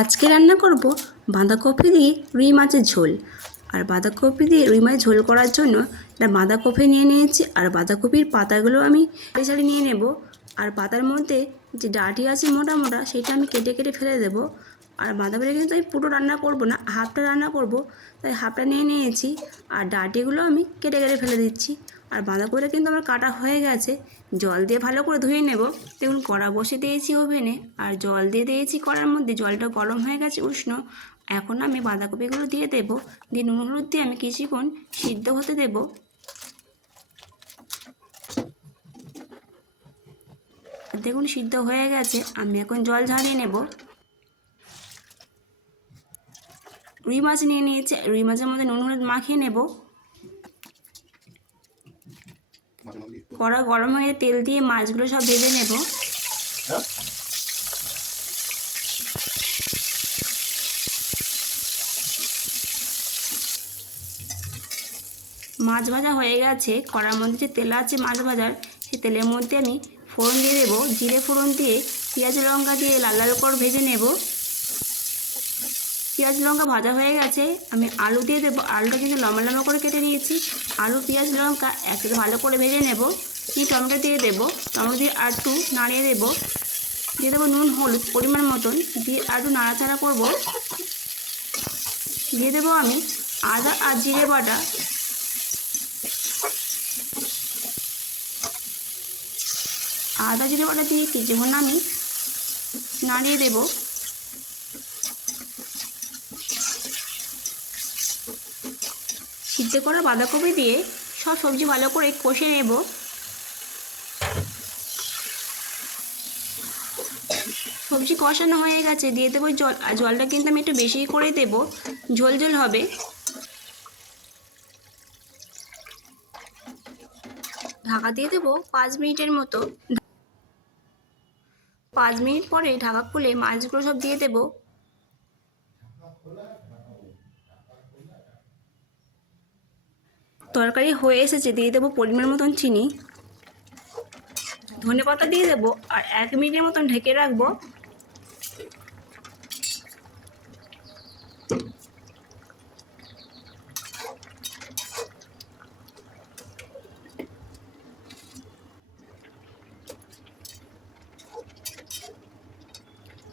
আজকে রান্না করব বাঁধাকপি দিয়ে রুই মাছের ঝোল। আর বাঁধাকপি দিয়ে রুই মাছের ঝোল করার জন্য একটা বাঁধাকপি নিয়ে নিয়েছি, আর বাঁধাকপির পাতাগুলো আমি ছাড়িয়ে নিয়ে নেব। আর পাতার মধ্যে যে ডাঁটি আছে মোটা মোটা, সেটা আমি কেটে কেটে ফেলে দেবো। আর বাঁধাকপিটা কিন্তু আমি পুরো রান্না করব না, হাফটা রান্না করব, তাই হাফটা নিয়ে নিয়েছি। আর ডাঁটিগুলো আমি কেটে কেটে ফেলে দিচ্ছি। আর বাঁধাকপিটা কিন্তু আমার কাটা হয়ে গেছে, জল দিয়ে ভালো করে ধুয়ে নেব। দেখুন কড়া বসে দিয়েছি ওভেনে, আর জল দিয়ে দিয়েছি কড়ার মধ্যে, জলটা গরম হয়ে গেছে উষ্ণ। এখন আমি বাঁধাকপিগুলো দিয়ে দেব, দিয়ে নুন হলুদ দিয়ে আমি কিছুক্ষণ সিদ্ধ হতে দেব। দেখুন সিদ্ধ হয়ে গেছে, আমি এখন জল ঝারিয়ে নেব। রুই মাছ নিয়ে নিয়েছি, রুই মাছের মধ্যে নুন হলুদ মাখিয়ে নেব। কড়া গরম হয়ে তেল দিয়ে মাছগুলো সব ভেজে নেব। মাছ ভাজা হয়ে গেছে, কড়ার মধ্যে যে তেল আছে মাছ ভাজার, সেই তেলের মধ্যে আমি ফোড়ন দিয়ে দেবো। জিরে ফোড়ন দিয়ে পেঁয়াজ লঙ্কা দিয়ে লাল লাল করে ভেজে নেব। পেঁয়াজ লঙ্কা ভাজা হয়ে গেছে, আমি আলু দিয়ে দেবো। আলুটা কিন্তু লম্বা লম্বা করে কেটে নিয়েছি। আলু পেঁয়াজ লঙ্কা একসাথে ভালো করে ভেজে নেব। দিয়ে টমেটো দিয়ে দেবো, টমেটো দিয়ে আর একটু নাড়িয়ে দেবো। দিয়ে দেবো নুন হলুদ পরিমাণ মতন, দিয়ে আর একটু নাড়াচাড়া করবো। দিয়ে দেবো আমি আদা আর জিরে বাটা। আদা জিরে বাটা দিয়ে কিছুক্ষণ আমি নাড়িয়ে দেব। সিদ্ধ করা বাঁধাকপি দিয়ে সব সবজি ভালো করে কষে নেব। সবজি কষানো হয়ে গেছে, দিয়ে দেবো জল। আর জলটা কিন্তু আমি একটু বেশি করে দেবো, ঝোল ঝোল হবে। ঢাকা দিয়ে দেবো 5 মিনিটের মতো। 5 মিনিট পরে ঢাকা খুলে মাছগুলো সব দিয়ে দেবো। তরকারি হয়ে এসেছে, দিয়ে দেবো পরিমাণ মতন চিনি, ধনেপাতা দিয়ে দেবো, আর 1 মিনিটের মতন ঢেকে রাখবো।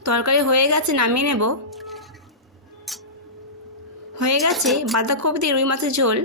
তরকারি হয়ে গেছে, নামিয়ে নেব। হয়ে গেছে বাঁধাকপি দিয়ে রুই মাছের ঝোল।